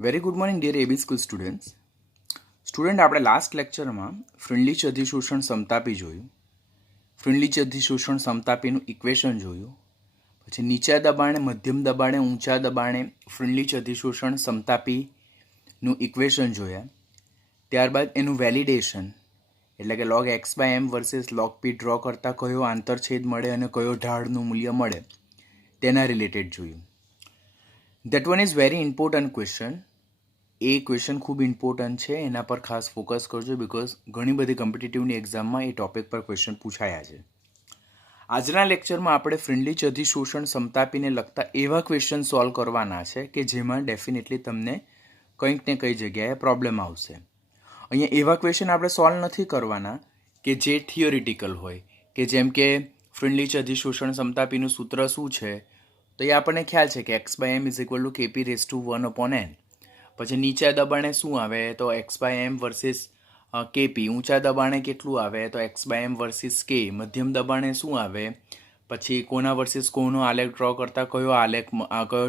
Very good morning dear AB school students. આપણે last લેક્ચરમાં Freundlich અધિશોષણ સમતાપી જોયું. ફ્રિન્ડલીચ અધિશોષણ સમતાપીનું ઇક્વેશન જોયું. પછી નીચા દબાણે, મધ્યમ દબાણે, ઊંચા દબાણે ફ્રિન્ડલીચ અધિશોષણ સમતાપીનું ઇક્વેશન જોયા. ત્યારબાદ એનું વેલિડેશન એટલે કે log x by m versus log p draw કરતાં કયો આંતરછેદ મળે અને કયો ઢાળનું મૂલ્ય મળે તેના રિલેટેડ જોયું. That one is very important question. A question ખૂબ ઇમ્પોર્ટન્ટ છે, એના પર ખાસ ફોકસ કરજો બિકોઝ ઘણી બધી કોમ્પિટિટિવની એક્ઝામમાં એ ટોપિક પર ક્વેશ્ચન પૂછાયા છે. આજના લેક્ચરમાં આપણે ફ્રિન્ડલીચ અધિશોષણ સમતાપીને લગતા એવા ક્વેશ્ચન સોલ્વ કરવાના છે કે જેમાં ડેફિનેટલી તમને કંઈક ને કઈ જગ્યાએ પ્રોબ્લેમ આવશે. અહીંયા એવા ક્વેશ્ચન આપણે સોલ્વ નથી કરવાના કે જે થિયોરિટિકલ હોય, કે જેમ કે ફ્રિન્ડલીચ અધિશોષણ સમતાપીનું સૂત્ર શું છે તો એ આપણને ખ્યાલ છે કે x by m is equal to KP raise to 1/n. પછી નીચા દબાણે શું આવે તો x by m versus KP. ઊંચા દબાણે કેટલું આવે તો x by m versus K. મધ્યમ દબાણે શું આવે, પછી કોના વર્સિસ કોનો આલેખ ડ્રો કરતાં કયો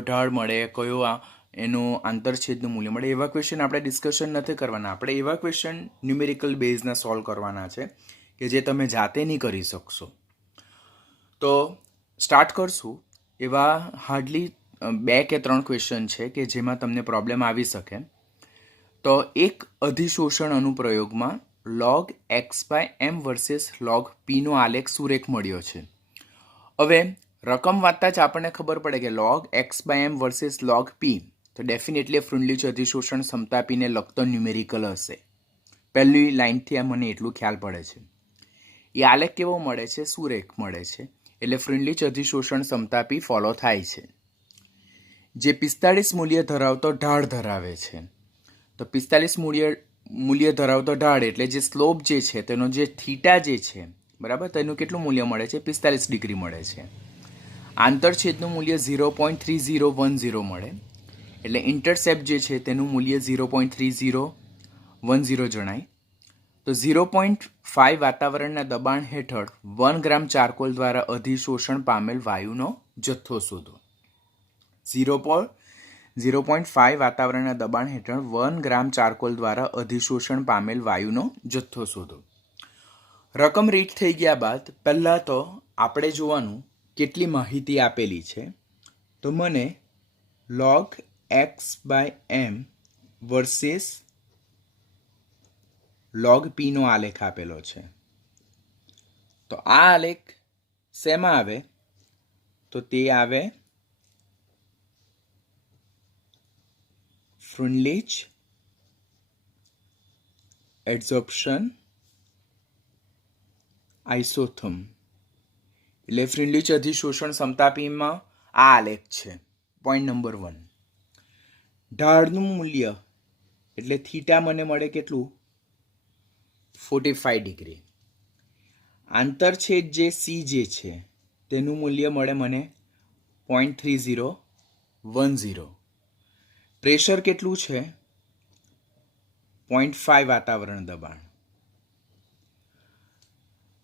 ઢાળ મળે, કયો એનું આંતરછેદનું મૂલ્ય મળે. એવા ક્વેશ્ચન આપણે ડિસ્કશન નથી કરવાના. આપણે એવા ક્વેશ્ચન ન્યુમેરિકલ બેઝના સોલ્વ કરવાના છે કે જે તમે જાતે નહીં કરી શકશો. તો સ્ટાર્ટ કરશું. એવા હાર્ડલી 2 કે 3 ક્વેશ્ચન છે કે જેમાં તમને પ્રોબ્લેમ આવી શકે. તો એક અધિશોષણ અનુપ્રયોગમાં log x by m versus log p નો આલેખ સુરેખ મળ્યો છે. હવે રકમ વાંચતા જ આપણને ખબર પડે કે log x by m versus log p તો ડેફિનેટલી ફ્રિન્ડલીચ અધિશોષણ સમતાપીને લગતો ન્યુમેરિકલ હશે. પહેલી લાઇનથી આ મને એટલું ખ્યાલ પડે છે. એ આલેખ કેવો મળે છે? સુરેખ મળે છે. એટલે ફ્રિન્ડલીચ અધિશોષણ સમતાપી ફોલો થાય છે. જે 45 મૂલ્ય ધરાવતો ઢાળ ધરાવે છે. તો 45 મૂલ્ય ધરાવતો ઢાળ એટલે જે સ્લોપ જે છે તેનો જે થીટા જે છે, બરાબર, તેનું કેટલું મૂલ્ય મળે છે? 45 ડિગ્રી મળે છે. આંતરછેદનું મૂલ્ય 0.3010 મળે. એટલે ઇન્ટરસેપ્ટ જે છે તેનું મૂલ્ય 0.3010 જણાય. તો 0.5 વાતાવરણના દબાણ હેઠળ 1 ગ્રામ ચારકોલ દ્વારા અધિશોષણ પામેલ વાયુનો જથ્થો શોધો. 0.5 વાતાવરણના દબાણ હેઠળ 1 ગ્રામ ચારકોલ દ્વારા અધિશોષણ પામેલ વાયુનો જથ્થો શોધો. રકમ રીડ થઈ ગયા બાદ પહેલાં તો આપણે જોવાનું કેટલી માહિતી આપેલી છે. તો મને log x by m versus log p નો આલેખ આપેલો છે. તો આ આલેખ શેમાં આવે તો તે આવે ફ્રિન્ડલીચ એડઝોર્પ્શન આઇસોથર્મ. એટલે ફ્રિન્ડલીચ અધિશોષણ સમતાપીમાં આ આલેખ છે. Point number 1. ઢાળનું મૂલ્ય એટલે થીટા મને મળે કેટલું? 45 ડિગ્રી. આંતરછેદ જે C જે છે તેનું મૂલ્ય મળે મને 0.3010. પ્રેશર કેટલું છે? 0.5 વાતાવરણ દબાણ.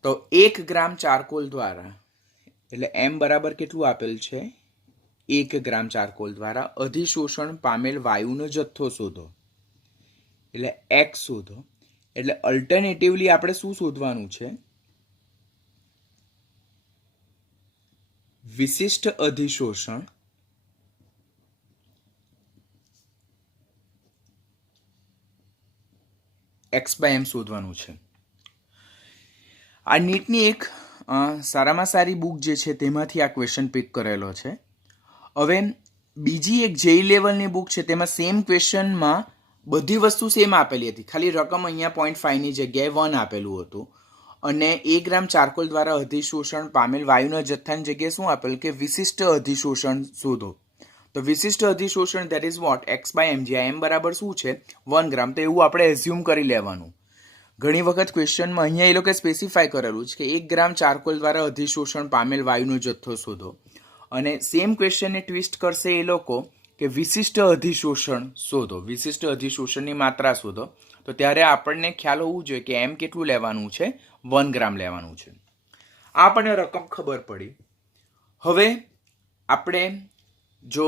તો 1 ગ્રામ ચારકોલ દ્વારા એટલે M બરાબર કેટલું આપેલ છે? 1 ગ્રામ ચારકોલ દ્વારા અધિશોષણ પામેલ વાયુનો જથ્થો શોધો. એટલે X શોધો. એટલે અલ્ટરનેટિવલી આપણે શું શોધવાનું છે? વિશિષ્ટ અધિશોષણ x બાય એમ શોધવાનું છે. આ નીટની એક સારામાં સારી બુક જે છે તેમાંથી આ ક્વેશ્ચન પિક કરેલો છે. હવે બીજી એક જેઈ લેવલની બુક છે તેમાં સેમ ક્વેશ્ચનમાં બધી વસ્તુ સેમ આપેલી હતી, ખાલી રકમ અહીંયા 0.5ની જગ્યાએ 1 આપેલું હતું અને 1 ગ્રામ ચારકોલ દ્વારા અધિશોષણ પામેલ વાયુના જથ્થાની જગ્યાએ શું આપેલું કે વિશિષ્ટ અધિશોષણ શોધો. તો વિશિષ્ટ અધિશોષણ that is what? x by M. જ્યાં m બરાબર શું છે? 1 ગ્રામ. તો એવું આપણે એઝ્યુમ કરી લેવાનું. ઘણી વખત ક્વેશ્ચનમાં અહીંયા એ લોકોએ સ્પેસિફાય કરેલું છે કે 1 ગ્રામ ચારકોલ દ્વારા અધિશોષણ પામેલ વાયુનો જથ્થો શોધો. અને સેમ ક્વેશ્ચનને ટ્વિસ્ટ કરશે એ લોકો કે વિશિષ્ટ અધિશોષણ શોધો, વિશિષ્ટ અધિશોષણની માત્રા શોધો. તો ત્યારે આપણને ખ્યાલ હોવું જોઈએ કે એમ કેટલું લેવાનું છે? 1 ગ્રામ લેવાનું છે. આપણને રકમ ખબર પડી. હવે આપણે જો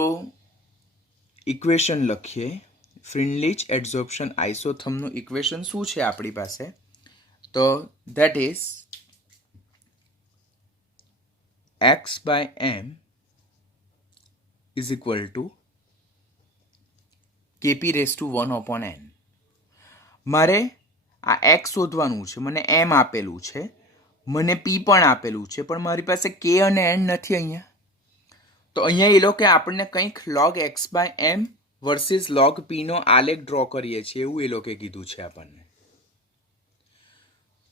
ઇક્વેશન લખીએ ફ્રિન્લીચ એડઝોર્પ્શન આઇસોથર્મનું ઇક્વેશન શું છે આપણી પાસે? તો that is x by m is equal to kp raised to 1 upon n. મારે આ x શોધવાનું છે, મને m આપેલું છે, મને p પણ આપેલું છે, પણ મારી પાસે k અને n નથી અહીંયા. તો અહીંયા એ લોકો આપણને કંઈક log x by m versus log p નો આલેખ ડ્રો કરીએ છીએ એવું એ લોકોએ કીધું છે આપણને.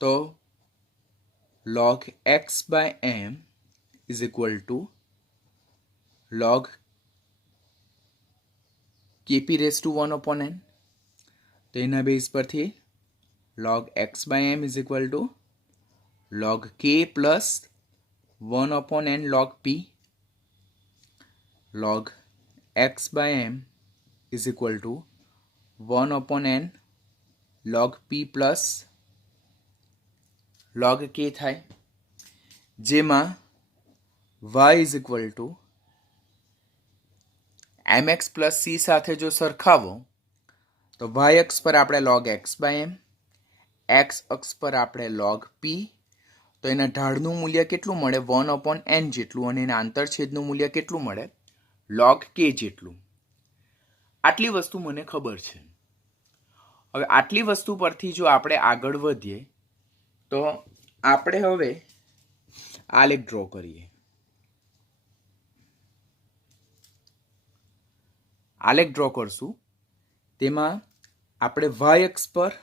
તો log x by m is equal to log kp raised to 1 upon n. તો એના બેઝ પરથી log x by m is equal to log k plus 1 upon n log p. log x by m is equal to 1 upon n log p plus log k થાય, જેમાં y is equal to mx plus c સાથે જો સરખાવો તો y અક્ષ પર આપણે log x by m, x અક્ષ પર આપણે log p, તો એના ઢાળનું મૂલ્ય કેટલું મળે? 1 upon n જેટલું, અને એના આંતરછેદનું મૂલ્ય કેટલું મળે? log k જેટલું. આટલી વસ્તુ મને ખબર છે. હવે આટલી વસ્તુ પરથી જો આપણે આગળ વધીએ તો આપણે હવે આલેખ ડ્રો કરીએ. આલેખ ડ્રો કરશું, તેમાં આપણે y અક્ષ પર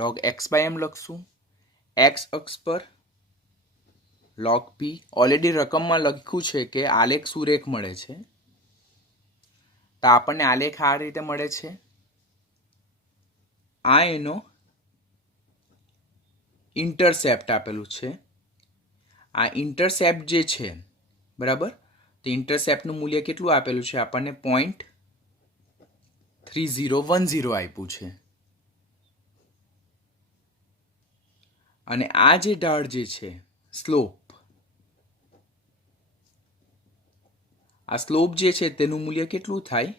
log x by m લખશું, x અક્ષ પર log p. ઓલરેડી રકમમાં લખ્યું છે કે આલેખ સુરેખ મળે છે, તો આપણને આલેખ આ રીતે મળે છે. આ એનો ઇન્ટરસેપ્ટ આપેલું છે. આ ઇન્ટરસેપ્ટ જે છે, બરાબર, તો ઇન્ટરસેપ્ટનું મૂલ્ય કેટલું આપેલું છે આપણને? 0.3010 આપ્યું છે. અને આ જે ઢાળ જે છે સ્લોપ, આ સ્લોપ જે છે તેનું મૂલ્ય કેટલું થાય?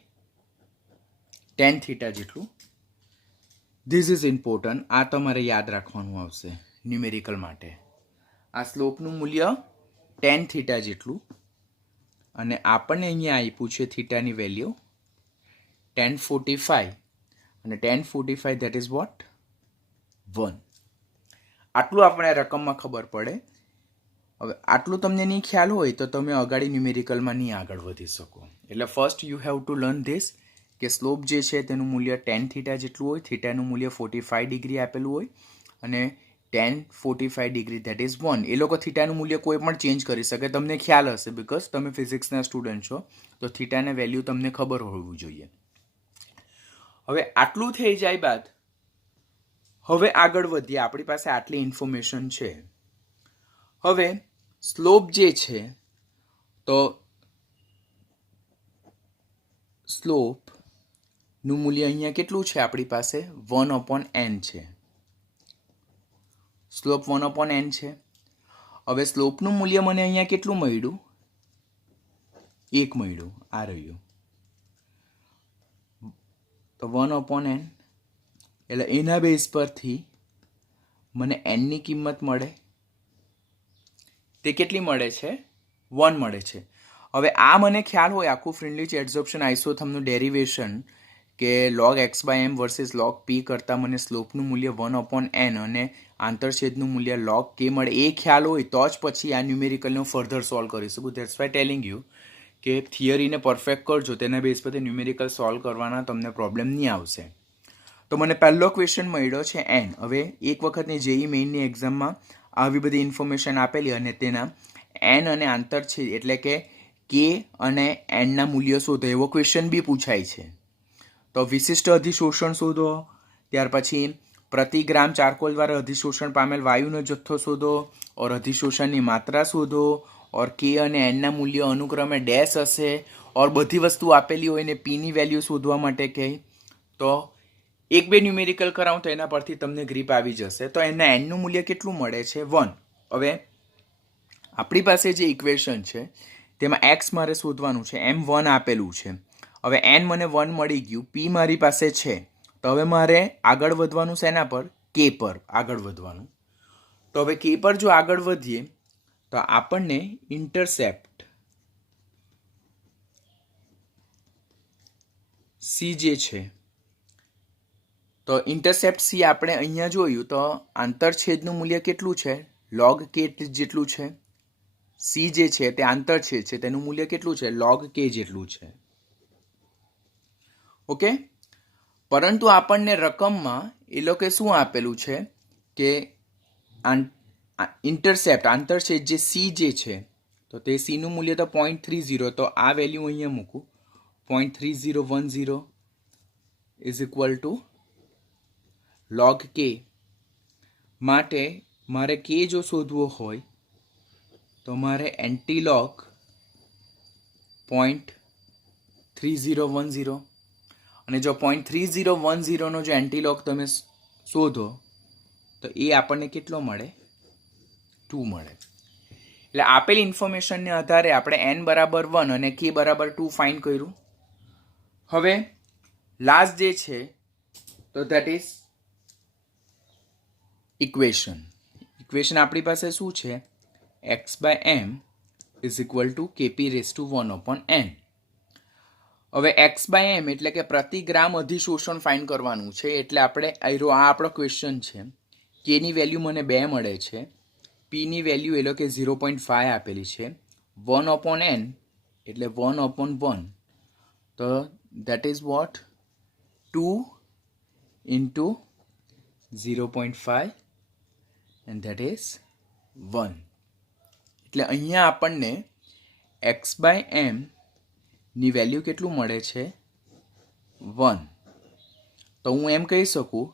tan થીટા જેટલું. This is important. આ તમારે યાદ રાખવાનું આવશે ન્યુમેરિકલ માટે. આ સ્લોપનું મૂલ્ય tan થીટા જેટલું, અને આપણને અહીંયા આપ્યું છે થીટાની વેલ્યુ tan 45, અને tan 45 ધેટ ઇઝ વોટ? 1. આટલું આપણે રકમમાં ખબર પડે. હવે આટલું તમને નહીં ખ્યાલ હોય તો તમે અગાડી ન્યુમેરિકલમાં નહીં આગળ વધી શકો. એટલે first you have to learn this કે સ્લોપ જે છે તેનું મૂલ્ય tan થીટા જેટલું હોય, થીટાનું મૂલ્ય 45 ડિગ્રી આપેલું હોય, અને tan 45 ડિગ્રી ધેટ ઇઝ 1. એ લોકો થીટાનું મૂલ્ય કોઈ પણ ચેન્જ કરી શકે, તમને ખ્યાલ હશે, બિકોઝ તમે ફિઝિક્સના સ્ટુડન્ટ છો, તો થીટાના વેલ્યુ તમને ખબર હોવું જોઈએ. હવે આટલું થઈ જાય બાદ હવે આગળ વધીએ. આપણી પાસે આટલી ઇન્ફોર્મેશન છે. હવે સ્લોપ જે છે, તો સ્લોપનું મૂલ્ય અહીંયા કેટલું છે આપણી પાસે? 1 upon n છે. સ્લોપ 1 upon n છે. હવે સ્લોપનું મૂલ્ય મને અહીંયા કેટલું મળ્યું? 1 મળ્યું. આ રહ્યું. તો 1 upon n, એટલે એના બેઝ પરથી મને n ની કિંમત મળે. તે કેટલી મળે છે? 1 મળે છે. હવે આ મને ખ્યાલ હોય આખું ફ્રિન્લીચ એડઝોર્પ્શન આઇસોથર્મનું ડેરિવેશન કે log x by m versus log p કરતાં મને સ્લોપનું મૂલ્ય 1 upon n અને આંતરછેદનું મૂલ્ય log k મળે, એ ખ્યાલ હોય તો જ પછી આ ન્યુમેરિકલનું ફર્ધર સોલ્વ કરી શકું. ધેટ્સ વાય ટેલિંગ યુ કે થિયરીને પરફેક્ટ કરજો, તેના બેઝ પરથી ન્યુમેરિકલ સોલ્વ કરવાના તમને પ્રોબ્લેમ નહીં આવશે. તો મને પહેલો ક્વેશ્ચન મળ્યો છે n. હવે એક વખતની જેઈ મેઇનની એક્ઝામમાં આવી બધી ઇન્ફોર્મેશન આપેલી અને તેના n અને આંતરછેદ એટલે કે k અને n ના મૂલ્યો શોધો એવો ક્વેશ્ચન બી પૂછાય છે. તો વિશિષ્ટ અધિશોષણ શોધો, ત્યાર પછી પ્રતિ ગ્રામ ચારકોલ દ્વારા અધિશોષણ પામેલ વાયુનો જથ્થો શોધો, ઓર અધિશોષણની માત્રા શોધો, ઓર k અને n ના મૂલ્યો અનુક્રમે ડેશ હશે, ઓર બધી વસ્તુ આપેલી હોય ને p ની વેલ્યુ શોધવા માટે કહે. તો એક બે ન્યુમેરિકલ કરાવું તો એના પરથી તમને ગ્રીપ આવી જશે. તો એના એનનું મૂલ્ય કેટલું મળે છે? 1. હવે આપણી પાસે જે ઇક્વેશન છે તેમાં એક્સ મારે શોધવાનું છે. M1 આપેલું છે. હવે એન મને 1 મળી ગયું, પી મારી પાસે છે. તો હવે મારે આગળ વધવાનું શેના પર? કે પર આગળ વધવાનું. તો હવે કે પર જો આગળ વધીએ તો આપણને ઇન્ટરસેપ્ટ સી જે છે, તો ઇન્ટરસેપ્ટ સી આપણે અહીંયા જોયું તો આંતરછેદનું મૂલ્ય કેટલું છે? log k જેટલું છે. સી જે છે તે આંતરછેદ છે, તેનું મૂલ્ય કેટલું છે? log k જેટલું છે. ઓકે, પરંતુ આપણને રકમમાં એ લોકો શું આપેલું છે કે ઇન્ટરસેપ્ટ આંતરછેદ જે સી જે છે, તો તે સીનું મૂલ્ય તો 0.30, તો આ વેલ્યુ અહીંયા મૂકું 0.3010 is equal two log k. માટે મારે k જો શોધવો હોય તો મારે એન્ટીલોગ 0.3010, અને જો 0.3010નો જો એન્ટીલોગ તમે શોધો તો એ આપણને કેટલો મળે? 2 મળે. એટલે આપેલ ઇન્ફોર્મેશનને આધારે આપણે n બરાબર 1 અને k બરાબર 2 ફાઇન્ડ કર્યું. હવે લાસ્ટ જે છે તો ધેટ ઇઝ ઇક્વેશન. ઇક્વેશન આપણી પાસે શું છે? x/m is equal two kp⁻1/n. હવે x/m એટલે કે પ્રતિ ગ્રામ અધિશોષણ ફાઇન્ડ કરવાનું છે. એટલે આપણે આ આપણો ક્વેશ્ચન છે. કેની વેલ્યુ મને 2 મળે છે, પીની વેલ્યુ એ લોકો 0.5 આપેલી છે, 1/n એટલે 1/1, તો that is vote? 2 into 0.5 and that is 1. એટલે અહીંયા આપણને x/m ની વેલ્યુ કેટલું મળે છે? 1. તો હું એમ કહી શકું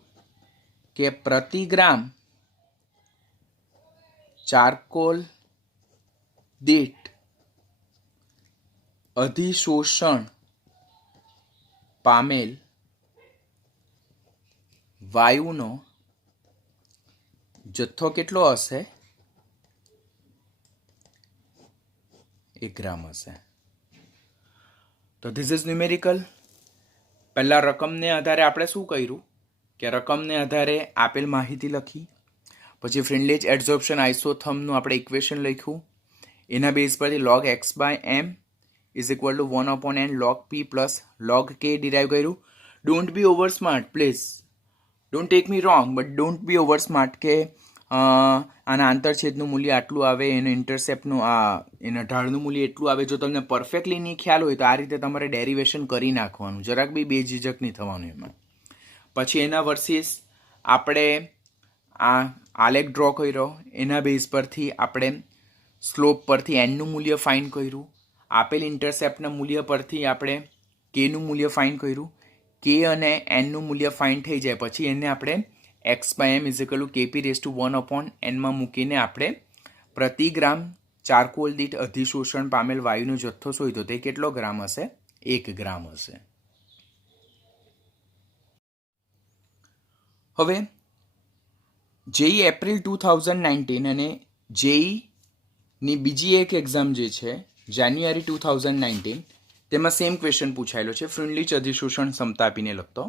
કે પ્રતિ ગ્રામ ચારકોલ દીઠ અધિશોષણ પામેલ વાયુનો જથ્થો કેટલો હશે? 1 ગ્રામ હશે. તો ધીસ ઇઝ ન્યુમેરિકલ. પહેલાં રકમને આધારે આપણે શું કર્યું કે રકમને આધારે આપેલ માહિતી લખી, પછી ફ્રેન્ડલી એડઝોર્પ્શન આઇસોથર્મનું આપણે ઇક્વેશન લખ્યું, એના બેઝ પરથી log x/m is equal to 1/n log p plus log k derive કર્યું. Don't be over smart please, don't take me wrong, but don't be over smart કે આના આંતરછેદનું મૂલ્ય આટલું આવે, એનું ઇન્ટરસેપ્ટનું એના ઢાળનું મૂલ્ય એટલું આવે. જો તમને પરફેક્ટલી નહીં ખ્યાલ હોય તો આ રીતે તમારે ડેરિવેશન કરી નાખવાનું, જરાક બી બેઝિજક નહીં થવાનું એમાં. પછી એના વર્સિસ આપણે આ આલેખ ડ્રો કર્યો, એના બેઝ પરથી આપણે સ્લોપ પરથી એનનું મૂલ્ય ફાઇન્ડ કર્યું, આપેલ ઇન્ટરસેપ્ટના મૂલ્ય પરથી આપણે કેનું મૂલ્ય ફાઇન્ડ કર્યું. કે અને એનનું મૂલ્ય ફાઇન્ડ થઈ જાય પછી એને આપણે x/m is equal two kp⁻1/n માં મૂકીને આપણે પ્રતિ ગ્રામ ચારકોલ દીઠ અધિશોષણ પામેલ વાયુનો જથ્થો શોધ્યો. તે કેટલો ગ્રામ હશે? 1 ગ્રામ હશે. હવે જેઈ એપ્રિલ 2019 અને જેઈની બીજી એક એક્ઝામ જે છે જાન્યુઆરી 2019, તેમાં સેમ ક્વેશ્ચન પૂછાયેલો છે ફ્રુન્લીચ અધિશોષણ સમતાપીને લગતો,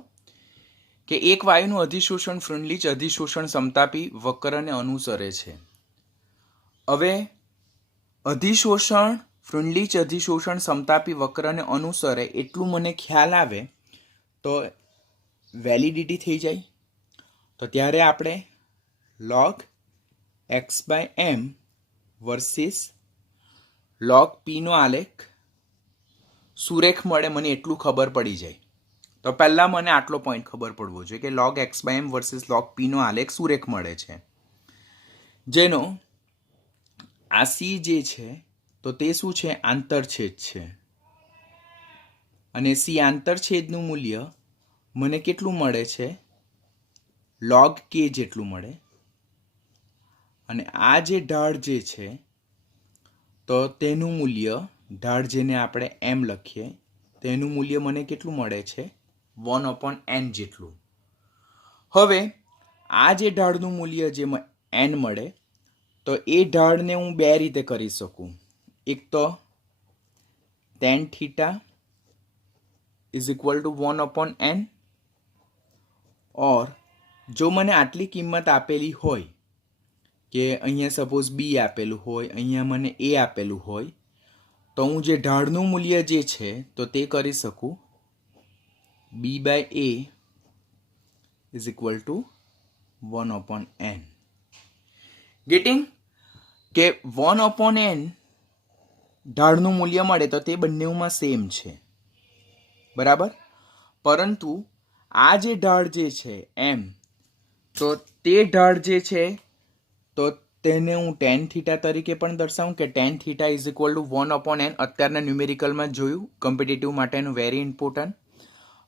કે એક વાયુનું અધિશોષણ ફ્રુન્લીચ અધિશોષણ સમતાપી વક્રને અનુસરે છે. હવે અધિશોષણ ફ્રુન્લીચ અધિશોષણ સમતાપી વક્રને અનુસરે એટલું મને ખ્યાલ આવે તો વેલિડિટી થઈ જાય. તો ત્યારે આપણે log x/m versus log p નો આલેખ સુરેખ મળે મને એટલું ખબર પડી જાય. તો પહેલાં મને આટલો પોઈન્ટ ખબર પડવો જોઈએ કે log x/m versus log p નો આલેખ સુરેખ મળે છે, જેનો આ સી જે છે તો તે શું છે? આંતરછેદ છે. અને સી આંતરછેદનું મૂલ્ય મને કેટલું મળે છે? log k જેટલું મળે. અને આ જે ઢાળ જે છે તો તેનું મૂલ્ય, ઢાળ જેને આપણે m લખીએ, તેનું મૂલ્ય મને કેટલું મળે છે? 1/n જેટલું. હવે આ જે ઢાળનું મૂલ્ય જે n મળે તો એ ઢાળને હું 2 રીતે કરી શકું. એક તો tan theta is equal to 1/n, ઓર જો મને આટલી કિંમત આપેલી હોય કે અહીંયા સપોઝ બી આપેલું હોય, અહીંયા મને એ આપેલું હોય, તો હું જે ઢાળનું મૂલ્ય જે છે તો તે કરી શકું b/a is equal to 1/n. Gating? કે 1/n ઢાળનું મૂલ્ય મળે તો તે બંનેમાં સેમ છે, બરાબર. પરંતુ આ જે ઢાળ જે છે એમ, તો તે ઢાળ જે છે તો તેને હું tan થીટા તરીકે પણ દર્શાવું કે tan theta is equal to 1/n. અત્યારના ન્યુમેરિકલમાં જોયું, કોમ્પિટિટિવ માટેનું વેરી ઇમ્પોર્ટન્ટ.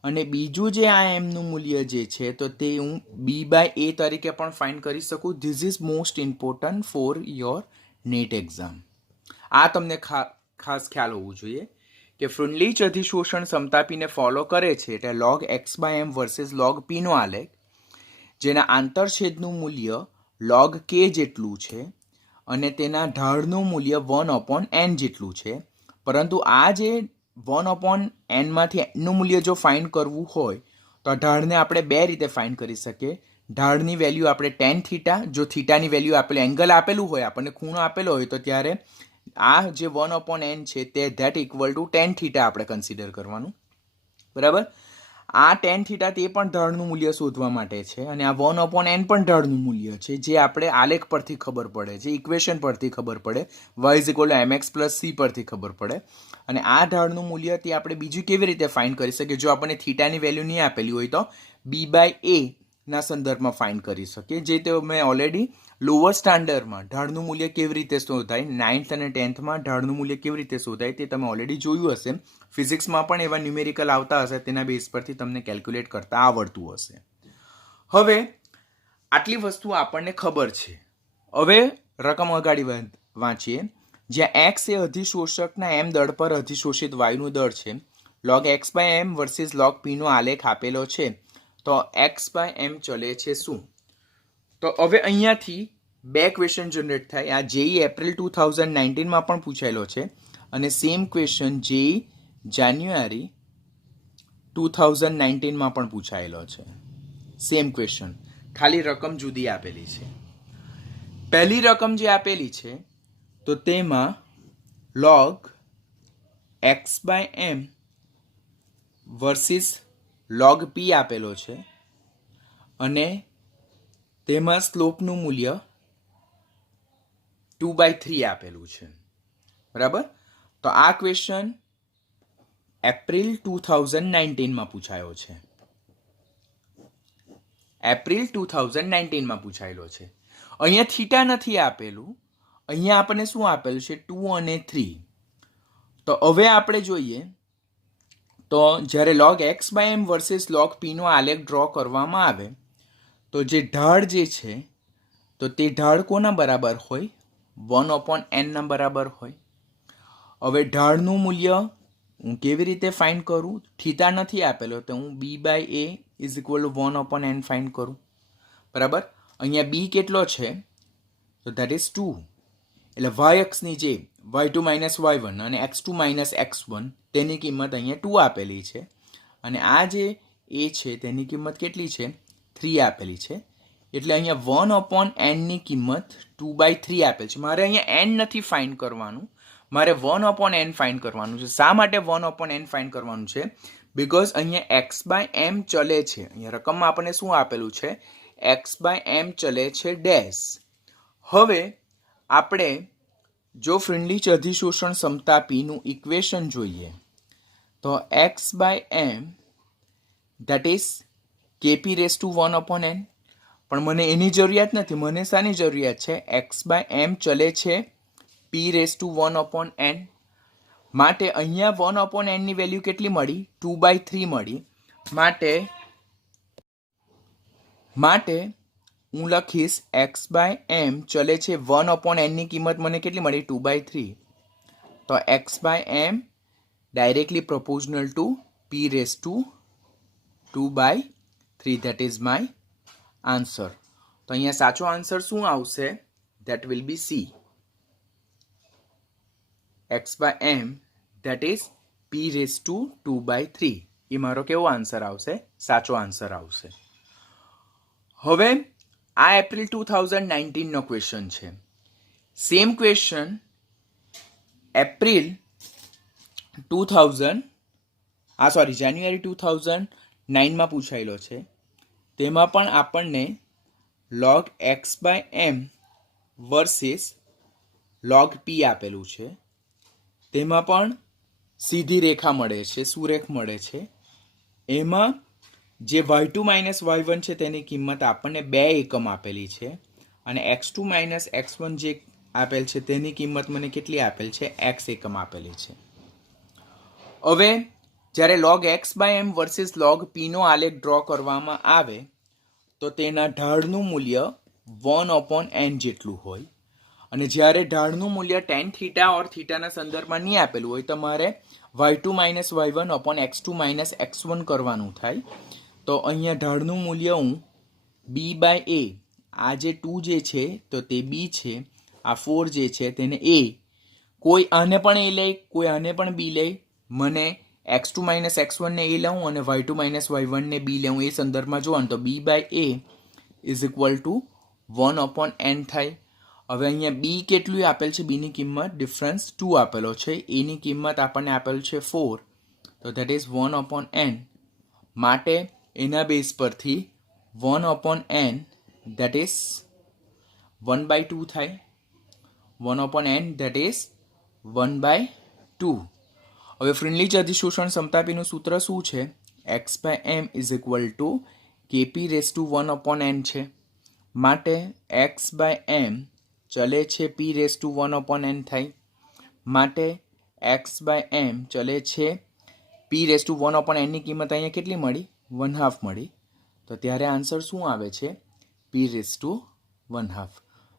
અને બીજું જે આ એમનું મૂલ્ય જે છે તો તે હું b/a તરીકે પણ ફાઇન્ડ કરી શકું. This is most important for your net exam. આ તમને ખાસ ખ્યાલ હોવું જોઈએ કે ફ્રુન્લીચ અધિશોષણ સમતાપીને ફોલો કરે છે એટલે log x/m versus log p નો આલેખ, જેના આંતરછેદનું મૂલ્ય log k જેટલું છે અને તેના ઢાળનું મૂલ્ય 1/n જેટલું છે. પરંતુ આ જે 1/n માંથી nનું મૂલ્ય જો ફાઇન્ડ કરવું હોય તો આ ઢાળને આપણે બે રીતે ફાઇન્ડ કરી શકીએ. ઢાળની વેલ્યુ આપણે tan થીટા, જો થીટાની વેલ્યુ આપેલું એંગલ આપેલું હોય, આપણને ખૂણો આપેલો હોય, તો ત્યારે આ જે 1/n છે તે that equal to tan theta આપણે કન્સિડર કરવાનું, બરાબર. આ tan થીટા તે પણ ઢાળનું મૂલ્ય શોધવા માટે છે અને આ 1/n પણ ઢાળનું મૂલ્ય છે, જે આપણે આલેખ પરથી ખબર પડે, જે ઇક્વેશન પરથી ખબર પડે, y is equal two mx plus c પરથી ખબર પડે. અને આ ઢાળનું મૂલ્ય તે આપણે બીજું કેવી રીતે ફાઇન્ડ કરી શકીએ? જો આપણને થીટાની વેલ્યુ નહીં આપેલી હોય તો b/a ના સંદર્ભમાં ફાઇન્ડ કરી શકીએ, જે તે મેં ઓલરેડી લોઅર સ્ટાન્ડર્ડમાં ઢાળનું મૂલ્ય કેવી રીતે શોધાય, 9th અને 10thમાં ઢાળનું મૂલ્ય કેવી રીતે શોધાય તે તમે ઓલરેડી જોયું હશે. ફિઝિક્સમાં પણ એવા ન્યુમેરિકલ આવતા હશે, તેના બેઝ પરથી તમને કેલ્ક્યુલેટ કરતા આવડતું હશે. હવે આટલી વસ્તુ આપણને ખબર છે. હવે રકમ અગાડી વાંચીએ. જ્યાં x એ અધિશોષકના m દળ પર અધિશોષિત વાયુનું દળ છે, log x/m versus log p નો આલેખ આપેલો છે, તો x/m ચલે છે શું? તો હવે અહીંયાથી બે ક્વેશ્ચન જનરેટ થાય. આ જેઈ એપ્રિલ 2019માં પણ પૂછાયેલો છે અને સેમ ક્વેશ્ચન જેઈ જાન્યુઆરી 2019માં પણ પૂછાયેલો છે. સેમ ક્વેશ્ચન, ખાલી રકમ જુદી આપેલી છે. પહેલી રકમ જે આપેલી છે તો તેમાં log x/m versus log p આપેલો છે અને તેમાં સ્લોપનું મૂલ્ય 2/3 આપેલું છે, બરાબર. તો આ ક્વેશ્ચન એપ્રિલ 2019માં પૂછાયો છે. એપ્રિલ 2019માં પૂછાયેલો છે. અહીંયા થીટા નથી આપેલું, અહીંયા આપણને શું આપેલું છે? 2 અને 3. તો હવે આપણે જોઈએ તો જ્યારે log x/m versus log p નો આલેખ ડ્રો કરવામાં આવે તો જે ઢાળ જે છે તો તે ઢાળ કોના બરાબર હોય? 1/n ના બરાબર હોય. હવે ઢાળનું મૂલ્ય હું કેવી રીતે ફાઇન્ડ કરું? થીટા નથી આપેલો તો હું b/a is equal to 1/n find કરું, બરાબર. અહીંયા b કેટલો છે? તો ધેટ ઇઝ 2. એટલે y અક્ષની જે y2 માઇનસ y1 અને x2 માઇનસ x1 તેની કિંમત અહીંયા 2 આપેલી છે અને આ જે a છે તેની કિંમત કેટલી છે? 3 આપેલી છે. એટલે અહીંયા 1/n ની કિંમત 2/3 આપેલ છે. મારે અહીંયા n નથી ફાઇન્ડ કરવાનું, મારે 1/n ફાઇન્ડ કરવાનું છે. શા માટે 1/n ફાઇન્ડ કરવાનું છે? બિકોઝ અહીંયા x/m ચલે છે. અહીંયા રકમમાં આપણને શું આપેલું છે? x/m ચલે છે ડેશ. હવે આપણે જો ફ્રિન્લીચ અધિશોષણ સમતા p નું ઇક્વેશન જોઈએ તો x/m ધેટ ઇઝ kp⁻1/n. પણ મને એની જરૂરિયાત નથી. મને શાની જરૂરિયાત છે? x/m ચલે છે p⁻1/n. માટે અહીંયા 1/n ની વેલ્યુ કેટલી મળી? 2/3 મળી. માટે હું લખીશ x/m ચલે છે 1/n ની કિંમત મને કેટલી મળી? 2/3. તો x/m directly proportional two p⁻2/3. That is my answer. તો અહીંયા સાચો આન્સર શું આવશે? That will be C. x/m that is p⁻²/3 એ મારો કેવો આન્સર આવશે? સાચો આન્સર આવશે. હવે આ એપ્રિલ 2019નો ક્વેશ્ચન છે. સેમ ક્વેશ્ચન જાન્યુઆરી 2009માં પૂછાયેલો છે. તેમાં પણ આપણને log x/m versus log p આપેલું છે. તેમાં પણ સીધી રેખા મળે છે, સુરેખ મળે છે. એમાં જે y2 - y1 છે તેની કિંમત આપણને 2 એકમ આપેલી છે અને x2 - x1 જે આપેલ છે તેની કિંમત મને કેટલી આપેલ છે? x એકમ આપેલી છે. હવે જ્યારે log x/m versus log p નો આલેખ ડ્રો કરવામાં આવે તો તેના ઢાળનું મૂલ્ય 1/n જેટલું હોય અને જ્યારે ઢાળનું મૂલ્ય tan θ ઓર થીટાના સંદર્ભમાં નહીં આપેલું હોય તમારે y2 - y1/x2 - x1 કરવાનું થાય. તો અહીંયા ઢાળનું મૂલ્ય હું b/a, આ જે 2 જે છે તો તે b છે, આ 4 જે છે તેને a, કોઈ આને પણ a લે, કોઈ આને પણ b લે. મને x2 - x1 ને a લઉં અને y2 - y1 ને b લઉં એ સંદર્ભમાં જોવાનું તો b/a = 1/n થાય. હવે અહીંયા b કેટલું આપેલ છે? b ની કિંમત ડિફરન્સ 2 આપેલો છે. a ની કિંમત આપણને આપેલ છે 4, તો ધેટ ઇઝ 1/n. માટે એના બેઝ પરથી 1/n ધેટ ઇઝ 1/2 થાય. 1/n that is 1/2. હવે ફ્રિન્ડલી અધિશોષણ સમતાપીનું સૂત્ર શું છે? x/m = kp⁻1/n છે. માટે x/m ચલે છે p⁻1/n થાય. માટે x/m ચલે છે p⁻1/n ની કિંમત અહીંયા કેટલી મળી? 1/2 મળી. તો ત્યારે આન્સર શું આવે છે? p⁻1/2.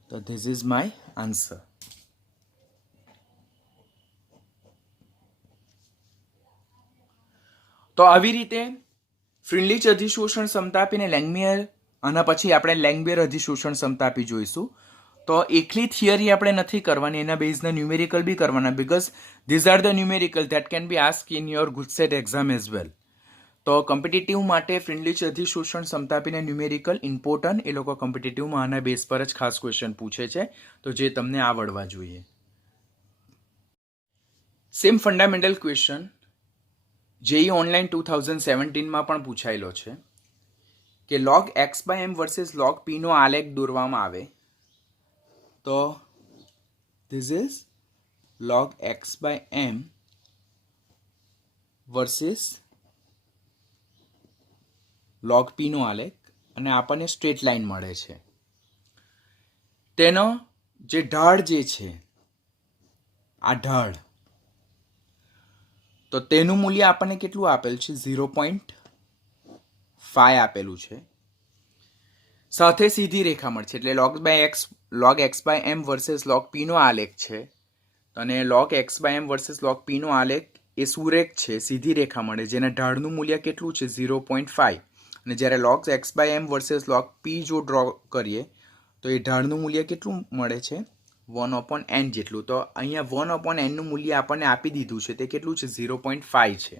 તો ધીસ ઇઝ માય આન્સર. તો આવી રીતે ફ્રિન્ડલી અધિશોષણ સમતાપીને લેંગમિયર અને પછી આપણે લેંગબિયર અધિશોષણ સમતાપી જોઈશું. તો એકલી થિયરી આપણે નથી કરવાની, એના બેઝના ન્યુમેરિકલ બી કરવાના, because these are the numerical that can be ask in your GUJCET exam as well. તો કોમ્પિટિટિવ માટે ફ્રિન્ડલી અધિશોષણ સમતાપીને ન્યુમેરિકલ ઇમ્પોર્ટન્ટ, એ લોકો કોમ્પિટિટિવમાં આના બેઝ પર જ ખાસ ક્વેશ્ચન પૂછે છે, તો જે તમને આવડવા જોઈએ. Same fundamental question JEE online 2017માં પણ પૂછાયેલો છે કે log x/m versus log p નો આલેખ દોરવામાં આવે તો this is log x/m versus log p નો આલેખ અને આપણને સ્ટ્રેટ લાઈન મળે છે. તેનો જે ઢાળ જે છે, આ ઢાળ, તો તેનું મૂલ્ય આપણને કેટલું આપેલ છે? 0.5 આપેલું છે. સાથે સીધી રેખા મળશે એટલે log x/m versus log p નો આલેખ છે અને log x/m versus log p નો આલેખ એ સુરેખ છે, સીધી રેખા મળે જેના ઢાળનું મૂલ્ય કેટલું છે? 0.5. અને જ્યારે log x/m versus log p જો ડ્રો કરીએ તો એ ઢાળનું મૂલ્ય કેટલું મળે છે? 1/n જેટલું. તો અહીંયા 1/n નું મૂલ્ય આપણને આપી દીધું છે, તે કેટલું છે? 0.5 છે.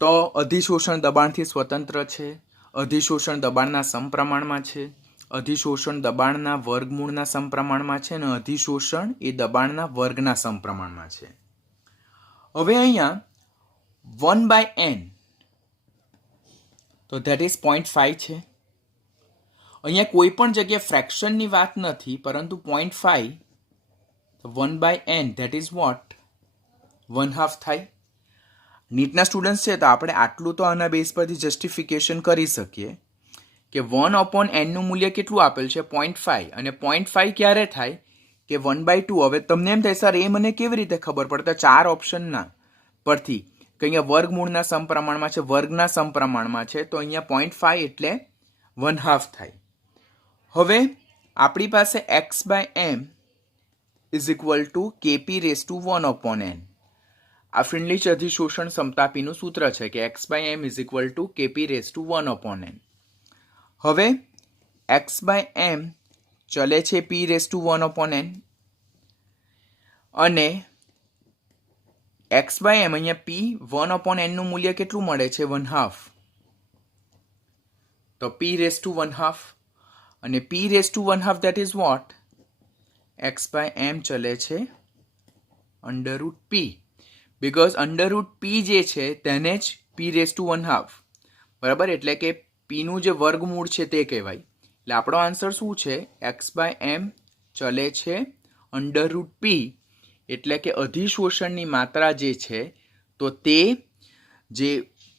તો અધિશોષણ દબાણથી સ્વતંત્ર છે, અધિશોષણ દબાણના સમપ્રમાણમાં છે, અધિશોષણ દબાણના વર્ગમૂળના સમપ્રમાણમાં છે અને અધિશોષણ એ દબાણના વર્ગના સમપ્રમાણમાં છે. હવે અહીંયા 1/n તો ધેટ ઇઝ 0.5 છે. અહીંયા કોઈ પણ જગ્યાએ ફ્રેક્શનની વાત નથી, પરંતુ 0.5 1/n ધેટ ઇઝ વોટ? 1/2 થાય. નીટના સ્ટુડન્ટ્સ છે તો આપણે આટલું તો આના બેઝ પરથી જસ્ટિફિકેશન કરી શકીએ કે 1/n નું મૂલ્ય કેટલું આપેલ છે? 0.5. અને 0.5 ક્યારે થાય? કે 1/2. હવે તમને એમ થાય સર એ મને કેવી રીતે ખબર પડે? તો 4 ઓપ્શનના પરથી કે અહીંયા વર્ગમૂળના સમપ્રમાણમાં છે, વર્ગના સમપ્રમાણમાં છે, તો અહીંયા 0.5 એટલે 1/2 થાય. હવે આપણી પાસે x/m = kp⁻1/n. આ ફ્રિન્ડલી અધિશોષણ સમતાપીનું સૂત્ર છે કે x/m = kp⁻1/n. હવે x/m ચલે છે p⁻1/n અને એક્સ બાય એમ અહીંયા પી 1/n નું મૂલ્ય કેટલું મળે છે 1/2, તો p રેઝ ટુ 1/2 અને p raise to 1/2 that is what, x by m ચલે છે √p, બિકોઝ √p જે છે તેને જ p રેઝ ટુ 1/2, બરાબર, એટલે કે p નું જે વર્ગમૂળ છે તે કહેવાય. એટલે આપણો આન્સર શું છે, એક્સ બાય એમ ચલે છે √p, એટલે કે અધિશોષણની માત્રા જે છે તો તે જે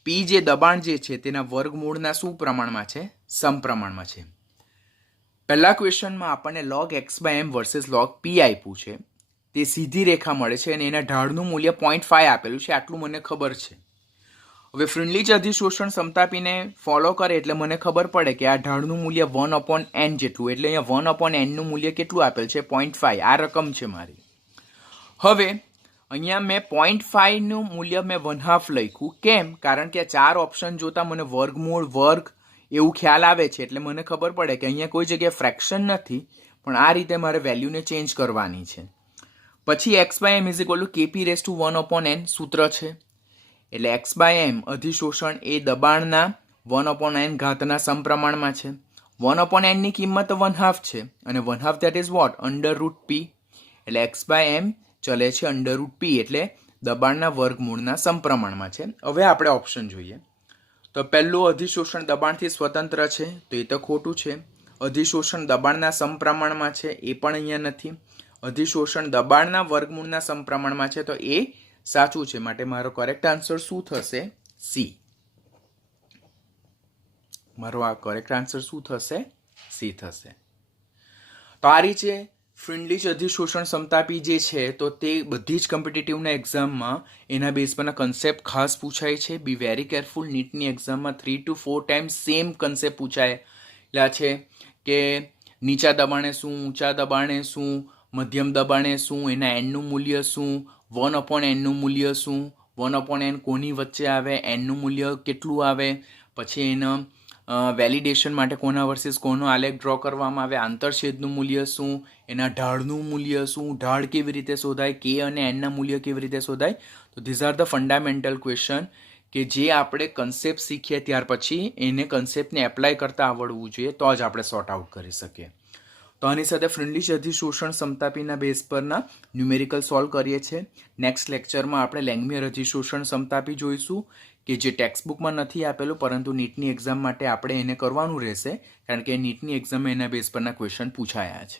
p જે દબાણ જે છે તેના વર્ગમૂળના શું પ્રમાણમાં છે, સમપ્રમાણમાં છે. પહેલા ક્વેશ્ચનમાં આપણને log x by m versus log p આપ્યું છે, તે સીધી રેખા મળે છે અને એના ઢાળનું મૂલ્ય 0.5 આપેલું છે, આટલું મને ખબર છે. હવે ફ્રિન્ડલી અધિશોષણ સમતાપીને ફોલો કરે એટલે મને ખબર પડે કે આ ઢાળનું મૂલ્ય 1/n જેટલું, એટલે અહીંયા 1/n નું મૂલ્ય કેટલું આપેલ છે 0.5, આ રકમ છે મારી. હવે અહીંયા મેં 0.5 નું મૂલ્ય મેં 1/2 લખ્યું, કેમ? કારણ કે 4 ઓપ્શન જોતા મને વર્ગમૂળ વર્ગ એવું ખ્યાલ આવે છે, એટલે મને ખબર પડે કે અહીંયા કોઈ જગ્યાએ ફ્રેક્શન નથી, પણ આ રીતે મારે વેલ્યુને ચેન્જ કરવાની છે. પછી x by m is equal to KP raise to 1/n સૂત્ર છે, એટલે એક્સ બાય એમ અધિશોષણ એ દબાણના 1/n ઘાતના સમપ્રમાણમાં છે. 1/n ની કિંમત 1/2 છે અને 1/2 દેટ ઇઝ વોટ, √p, એટલે એક્સ બાય એમ ચલે છે √p, એટલે દબાણના વર્ગમૂળના સમપ્રમાણમાં છે. હવે આપણે ઓપ્શન જોઈએ. તો પહેલું અધિશોષણ દબાણથી સ્વતંત્ર છે, તો એ તો ખોટું છે. અધિશોષણ દબાણના સમપ્રમાણમાં છે, એ પણ અહીંયા નથી. અધિશોષણ દબાણના વર્ગમૂળના સમપ્રમાણમાં છે, તો એ સાચું છે. માટે મારો કરેક્ટ આન્સર શું થશે, સી. મારો આ કરેક્ટ આન્સર શું થશે, સી થશે. તો આ રીતે ફ્રિન્ડલી અધિશોષણ સમતાપી જે છે તો તે બધી જ કોમ્પિટિટિવના એક્ઝામમાં એના બેઝ પરના કન્સેપ્ટ ખાસ પૂછાય છે. બી વેરી કેરફુલ, નીટની એક્ઝામમાં 3 to 4 ટાઈમ્સ સેમ કન્સેપ્ટ પૂછાયેલા છે કે નીચા દબાણે શું, ઊંચા દબાણે શું, મધ્યમ દબાણે શું, એના એનનું મૂલ્ય શું, 1/n નું મૂલ્ય શું, 1/n કોની વચ્ચે આવે, એનનું મૂલ્ય કેટલું આવે, પછી એના વેલિડેશન માટે કોના વર્સિસ કોનો આલેખ ડ્રો કરવામાં આવે, આંતરછેદનું મૂલ્ય શું, એના ઢાળનું મૂલ્ય શું, ઢાળ કેવી રીતે શોધાય, કે અને એનના મૂલ્ય કેવી રીતે શોધાય. તો this are the fundamental question કે જે આપણે કન્સેપ્ટ શીખીએ ત્યાર પછી એને કન્સેપ્ટને એપ્લાય કરતા આવડવું જોઈએ, તો જ આપણે સોર્ટ આઉટ કરી શકીએ. તો આની સાથે ફ્રિન્ડલી અધિશોષણ સમતાપીના બેઝ પરના ન્યુમેરિકલ સોલ્વ કરીએ છીએ. નેક્સ્ટ લેક્ચરમાં આપણે લેંગમિયર અધિશોષણ સમતાપી જોઈશું કે જે ટેક્સ્ટબુકમાં નથી આપેલું, પરંતુ નીટની એક્ઝામ માટે આપણે એને કરવાનું રહેશે, કારણ કે નીટની એક્ઝામમાં એના બેઝ પરના ક્વેશ્ચન પૂછાયા છે.